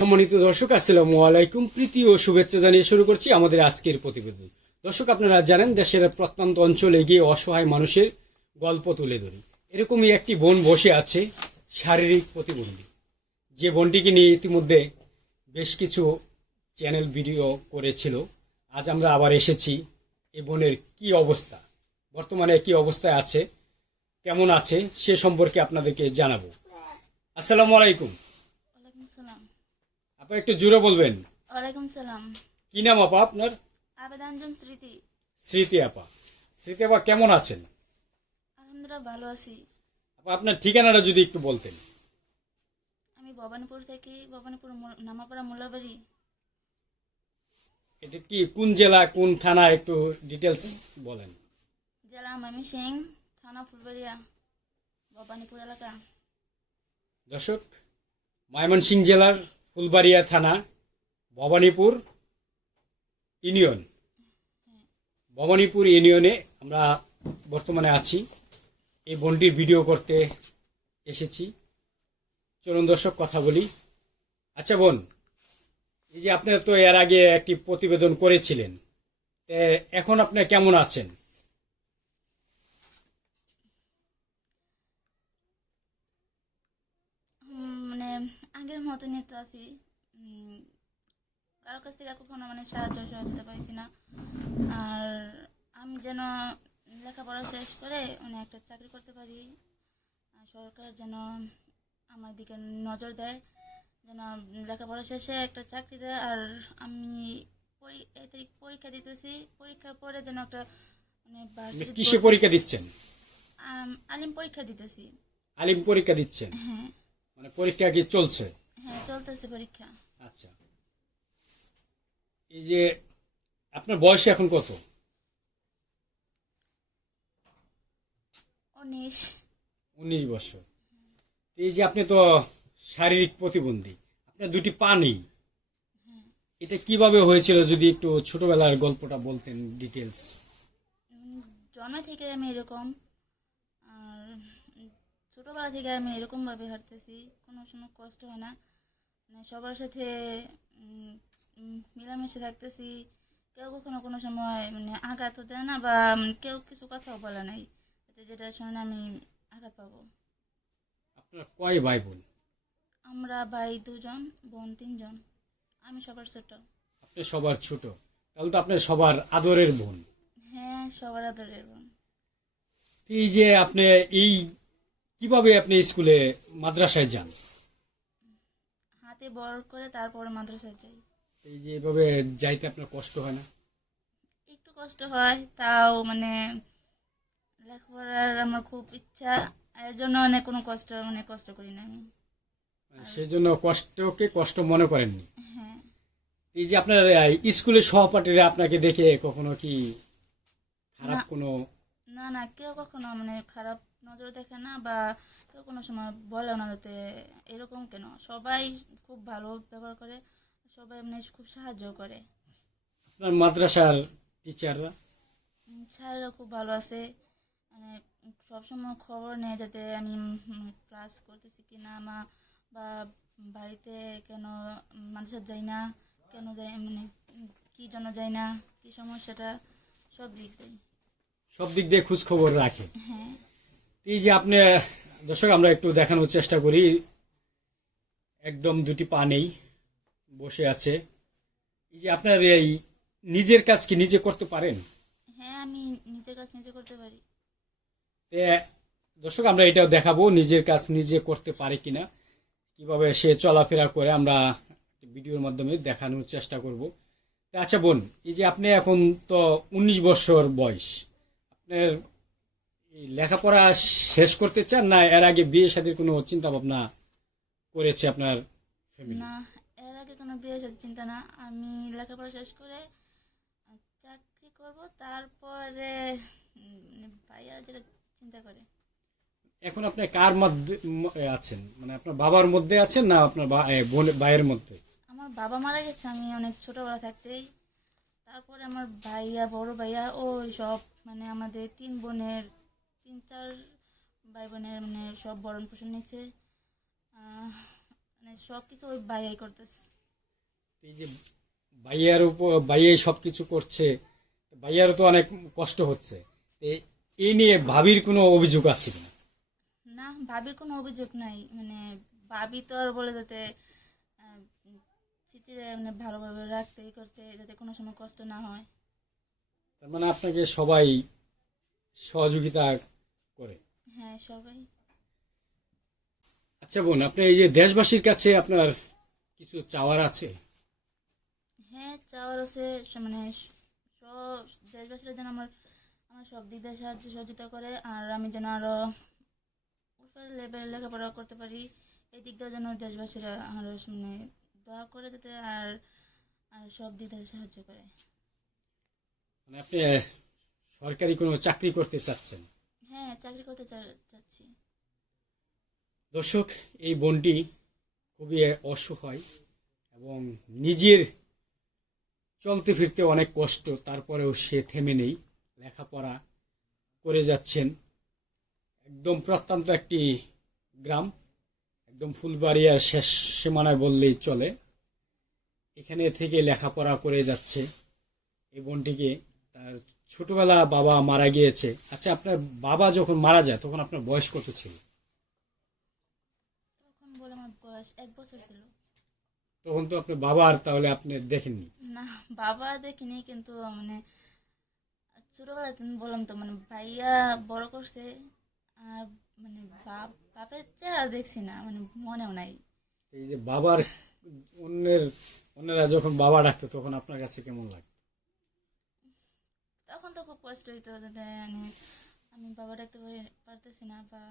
সম্মানিত দর্শক, আসসালামু আলাইকুম। প্রীতি ও শুভেচ্ছা জানিয়ে শুরু করছি আমাদের আজকের প্রতিবেদন। দর্শক, আপনারা জানেন, দেশের প্রত্যন্ত অঞ্চলে গিয়ে অসহায় মানুষের গল্প তুলে ধরি। এরকমই একটি বোন বসে আছে শারীরিক প্রতিবন্ধী। যে বোনটিকে নিয়ে ইতিমধ্যে বেশ কিছু চ্যানেল ভিডিও করেছিল। আজ আমরা আবার এসেছি এই বোনের কি অবস্থা, বর্তমানে কি অবস্থায় আছে, কেমন আছে, সে সম্পর্কে আপনাদেরকে জানাব। আসসালামু আলাইকুম। আপা একটু জুড়ে বলবেন। ওয়ালাইকুম সালাম। কি নাম আপা আপনার? আবেদানজম স্মৃতি। স্মৃতি আপা। স্মৃতি আপা কেমন আছেন? আলহামদুলিল্লাহ ভালো আছি। আপা আপনার ঠিকানাটা যদি একটু বলতেন। আমি ভবানীপুর থেকে ভবানীপুর নামাপাড়া মোল্লাবাড়ি এটা কি কোন জেলা কোন থানা একটু ডিটেলস বলেন। জেলা মামি সিং থানা ফুলবাড়িয়া ভবানীপুর এলাকা। দর্শক ময়মনসিং জেলার ফুলবাড়িয়া থানা, ভবানীপুর ইউনিয়ন। ভবানীপুর ইউনিয়নে আমরা বর্তমানে আছি। এই বনটির ভিডিও করতে এসেছি। চলুন দর্শক, কথা বলি। আচ্ছা বোন, এই যে আপনারা তো এর আগে একটি প্রতিবেদন করেছিলেন এখন আপনি কেমন আছেন হুম, মানে আগের মতনই তো আছি কারোর কাছ থেকে কখনো মানে সাহায্য সহযোগিতা পাইছি না। আর আমি যেন লেখাপড়া শেষ করে মানে একটা চাকরি করতে পারি আর সরকার যেন আমার দিকে নজর দেয় যেন লেখাপড়া শেষে একটা চাকরি দেয়। আর আমি এই তারিখ পরীক্ষা দিতেছি পরীক্ষার পরে যেন একটা মানে কিসে পরীক্ষা দিচ্ছেন? আলিম পরীক্ষা দিতেছি। আলিম পরীক্ষা দিচ্ছেন? হ্যাঁ। মানে পরীক্ষা কি চলছে? হ্যাঁ চলতেছে পরীক্ষা। আচ্ছা। এই যে আপনার বয়স এখন কত? উনিশ। উনিশ বছর। এই যে আপনি তো শারীরিক প্রতিবন্ধী আপনার দুটি পা নেই। এটা কীভাবে হয়েছিল যদি একটু ছোটবেলার গল্পটা বলতেন ডিটেলস জন্ম থেকে আমি এরকম আর ছোটবেলা থেকে আমি এরকম ভাবে হাঁটতেছি কোনো সময় কষ্ট হয় না। মানে সবার সাথে মিলামিশে থাকতেছি। কেউ কখনো কোনো সময় মানে আঘাতও দেয় না বা কেউ কিছু কথাও বলে নাই। যেটা শুনে আমি আঘাত পাবো। আপনার কয় ভাই বোন আমরা ভাই দুজন বোন তিনজন। আমি সবার ছোট। আপনি সবার ছোট। তাহলে তো আপনি সবার আদরের বোন। হ্যাঁ সবার আদরের বোন। এই যে আপনি এই কীভাবে আপনি স্কুলে মাদ্রাসায় যান? হাতে বড় করে তারপরে মাদ্রাসায় যাই। এই যে এভাবে যাইতে আপনার কষ্ট হয় না? একটু কষ্ট হয় তাও মানে লেখাপড়ার আমার খুব ইচ্ছা এর জন্য অনেক কোনো কষ্ট মানে কষ্ট করি না আমি। সেজন্য কষ্টকে কষ্ট মনে করেননি? হ্যাঁ। এই যে আপনার স্কুলের সহপাঠীরা আপনাকে দেখে কখনো কি খারাপ কোনো না না কেউ কখনো মানে খারাপ নজর দেখে না বা কেউ কোনো সময় বলেও না যাতে এরকম কেন? সবাই খুব ভালো ব্যবহার করে সবাই মানে খুব সাহায্য করে। আপনার মাদ্রাসার টিচাররা স্যাররা খুব ভালো আছে। মানে সবসময় খবর নেয় যাতে আমি ক্লাস করতেছি কি না মা বা বাড়িতে কেন মানুষের যাই না কেন যাই মানে কি জন্য যাই না কি সমস্যাটা সব দিক দেয়। সব দিক দিয়ে খোঁজ খবর রাখে। হ্যাঁ। এই যে আপনি দর্শক আমরা একটু দেখানোর চেষ্টা করি। একদম দুটি পা নেই বসে আছে। এই যে আপনার এই নিজের কাজ কি নিজে করতে পারেন? হ্যাঁ আমি নিজের কাজ নিজে করতে পারি। তে দর্শক আমরা এটাও দেখাবো নিজের কাজ নিজে করতে পারে কিনা কীভাবে সে চলাফেরা করে আমরা ভিডিওর মাধ্যমে দেখানোর চেষ্টা করব। তা আচ্ছা বোন এই যে আপনি এখন তো উনিশ বছর বয়স আপনার লেখাপড়া শেষ করতে চান না এর আগে বিয়ে সাথে কোনো চিন্তা ভাবনা করেছে আপনার ফ্যামিলি না এর আগে কোনো বিয়ের সাথে চিন্তা না। আমি লেখাপড়া শেষ করে চাকরি করব তারপরে ভাইয়া যেটা চিন্তা করে। এখন আপনি কার মধ্যে আছেন? মানে আপনার বাবার মধ্যে আছেন না আপনার ভাইয়ের মধ্যে? আমার বাবা মারা গেছে আমি অনেক ছোটবেলা থাকতেই। তারপরে আমার ভাইয়া বড় ভাইয়া ওই সব মানে আমাদের তিন বোনের তিন চার ভাই বোনের মানে সব বরণ পোষণ নিচ্ছে মানে সব কিছু ওই ভাইয়াই করতেছে। এই যে ভাইয়ার উপর ভাইয়াই সব কিছু করছে ভাইয়ারও তো অনেক কষ্ট হচ্ছে। এই নিয়ে ভাবির কোনো অভিযোগ আছে কিনা? না ভাবির কোনো অভিযোগ নাই। মানে ভাবি তো আর বলে যাতে স্মৃতিরে মানে ভালোভাবে রাখতে ই করতে যাতে কোনো সময় কষ্ট না হয়। তার মানে আপনাকে সবাই সহযোগিতা করে হ্যাঁ সবাই। আচ্ছা বোন আপনি এই যে দেশবাসীর কাছে আপনার কিছু চাওয়ার আছে? হ্যাঁ চাওয়ার আছে মানে সব দেশবাসীরা যেন আমার আমার সব দিক দিয়ে সাহায্য সহযোগিতা করে আর আমি যেন আরও উপরে লেভেলে লেখাপড়া করতে পারি এই দিক দিয়ে যেন দেশবাসীরা আরও মানে দয়া করে যাতে আর আর সব দিক দিয়ে সাহায্য করে। মানে আপনি সরকারি কোনো চাকরি করতে চাচ্ছেন? হ্যাঁ চাকরি করতে দর্শক, এই বোনটি খুবই অসহায় এবং নিজের চলতে ফিরতে অনেক কষ্ট, তারপরেও সে থেমে নেই, লেখাপড়া করে যাচ্ছেন। একদম প্রত্যন্ত একটি গ্রাম, একদম ফুলবাড়িয়ার শেষ সীমানায় বললেই চলে। এখানে থেকে লেখাপড়া করে যাচ্ছে। এই বোনটিকে ছোটবেলা বাবা মারা গিয়েছে। আচ্ছা আপনার বাবা যখন মারা যায় তখন আপনার বয়স কত ছিল? তখন বলে আমার বয়স এক বছর ছিল। তখন তো আপনার বাবার তাহলে আপনি দেখেননি? না বাবা দেখিনি কিন্তু মানে ছোটবেলায় তুমি বললাম তো মানে ভাইয়া বড় করছে আর মানে বাপ বাপের চেহারা দেখছি না মানে মনেও নাই। এই যে বাবার অন্যের অন্যরা যখন বাবা ডাকতো তখন আপনার কাছে কেমন লাগতো? তখন তো খুব কষ্ট হইতো যাতে মানে আমি বাবা ডাকতে পারি- পারতেছি না বা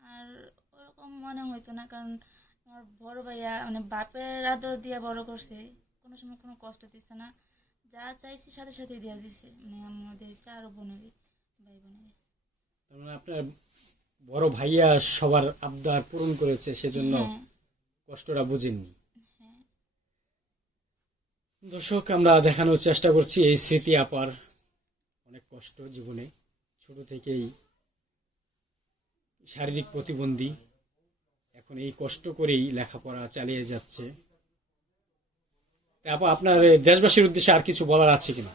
আর ওরকম মনে হইতো না কারণ আমার বড় ভাইয়া মানে বাপের আদর দিয়ে বড় করছে কোনো সময় কোনো কষ্ট দিচ্ছে না। যা চাইছি সাথে সাথে দিয়ে দিছে মানে আমাদের চার বোনের ভাই বোনের তার মানে আপনার বড় ভাইয়া সবার আবদার পূরণ করেছে সেজন্য হ্যাঁ। কষ্টটা বুঝেননি। দর্শক, আমরা দেখানোর চেষ্টা করছি এই স্মৃতি আপার অনেক কষ্ট জীবনে। ছোট থেকেই শারীরিক প্রতিবন্ধী, এখন এই কষ্ট করেই লেখাপড়া চালিয়ে যাচ্ছে। তা আপা আপনার দেশবাসীর উদ্দেশ্যে আর কিছু বলার আছে কিনা?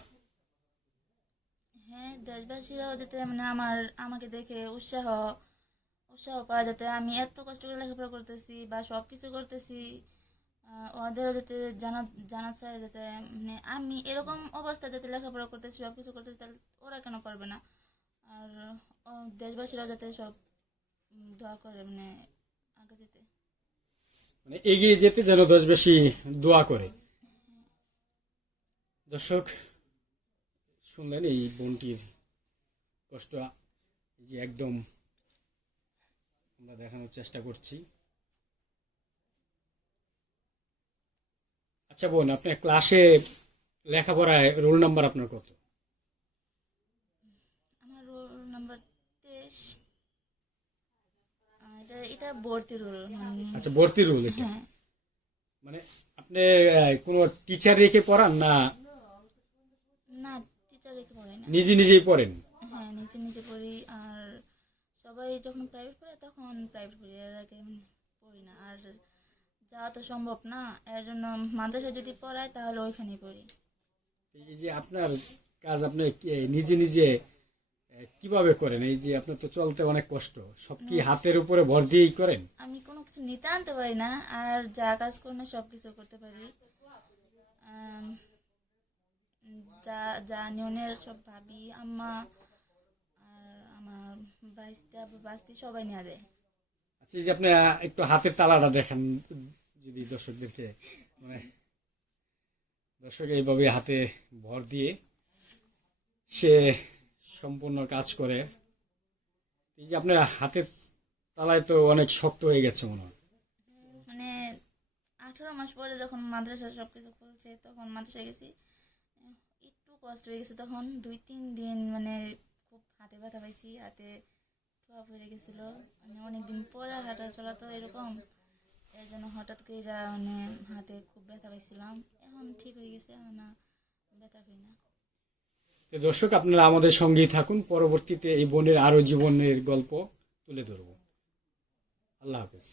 হ্যাঁ দেশবাসীরাও যাতে মানে আমার, আমাকে দেখে উৎসাহ উৎসাহ পাওয়া যাতে আমি এত কষ্ট করে লেখাপড়া করতেছি বা সব কিছু করতেছি। ওদেরও যাতে জানা জানা চায় যাতে মানে আমি এরকম অবস্থা যাতে লেখাপড়া করতেছি সব কিছু করতেছি, তাহলে ওরা কেন পারবে না? আর দেশবাসীরাও যাতে সব দোয়া করে মানে আগে যেতে। মানে এগিয়ে যেতে যেন দেশবাসী দোয়া করে। দর্শক, শুনলেন এই বোনটির কষ্ট যে একদম আমরা দেখানোর চেষ্টা করছি। আচ্ছা বোন আপনার ক্লাসে লেখাপড়ায় রোল নাম্বার আপনার কত? আমার রোল নাম্বার তেইশ। এটা এটা ভর্তি রোল মানে আচ্ছা ভর্তি রোল এটা। হ্যাঁ। মানে আপনি কোনো টিচার রেখে পড়ান না না টিচার রেখে পড়ে না। নিজে নিজেই পড়েন? হ্যাঁ নিজে নিজে পড়ি। আর সবাই যখন প্রাইভেট পড়ে তখন প্রাইভেট পড়ি। এর আগে পড়ি না। আর যাওয়া তো সম্ভব না। এর জন্য মাদ্রাসা যদি পড়ায় তাহলে ওইখানেই পড়ি। এই যে আপনার কাজ আপনি নিজে নিজে কীভাবে করেন? এই যে আপনার তো চলতে অনেক কষ্ট। সব কি হাতের উপরে ভর দিয়েই করেন? আমি কোনো কিছু নিতে আনতে পারি না। আর যা কাজ করলে সব কিছু করতে পারি। যা যা নিয়নের সব ভাবি আম্মা আর আমার বাইস্তা বাস্তি সবাই নিয়ে দেয়। আচ্ছা যে আপনি একটু হাতের তালাটা দেখান। যদি দর্শকদেরকে মানে দর্শক এইভাবে হাতে ভর দিয়ে সে সম্পূর্ণ কাজ করে, এই যে আপনার হাতের তালায় তো অনেক শক্ত হয়ে গেছে মনে হয়। মানে আঠারো মাস পরে যখন মাদ্রাসা সব কিছু খুলছে, তখন মাদ্রাসায় গেছি, একটু কষ্ট হয়ে গেছে তখন, দুই তিন দিন মানে খুব হাতে ব্যথা পাইছি, হাতে ঠোয়া পড়ে গেছিল মানে অনেকদিন পরে হাঁটা চলা তো এরকম। এই জন্য হঠাৎ করে মানে হাতে খুব ব্যথা পাইছিলাম। এখন ঠিক হয়ে গেছে, এখন ব্যথা পাই না। দর্শক, আপনারা আমাদের সঙ্গেই থাকুন। পরবর্তীতে এই বোনের আরও জীবনের গল্প তুলে ধরব। আল্লাহ হাফেজ।